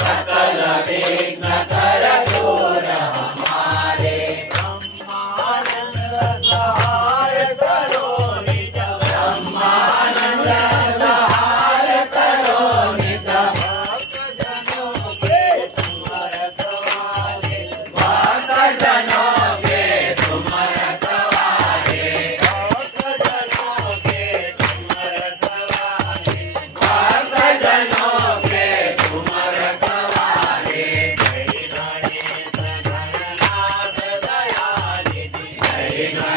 सकल विघ्न कर Amen.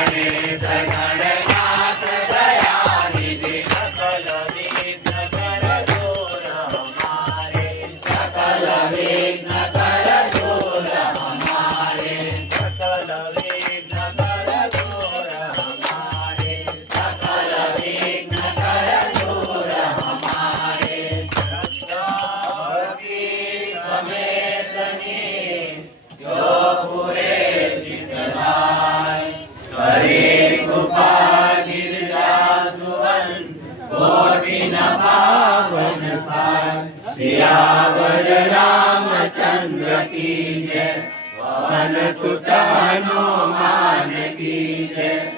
पावन सार सियावर राम चंद्र की जय। पवन सुत हनुमान की जय।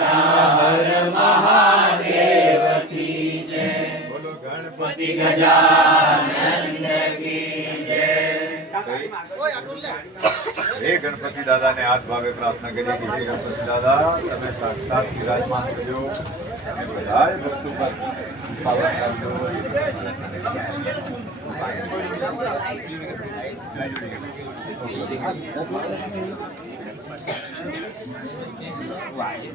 हर महादेव की जय। बोलो गणपति गजानंद की गई। गणपति दादा ने आज भावे प्रार्थना करी कि गणपति दादा, तमें साक्षात विराजमान करो बधाय भक्तों करो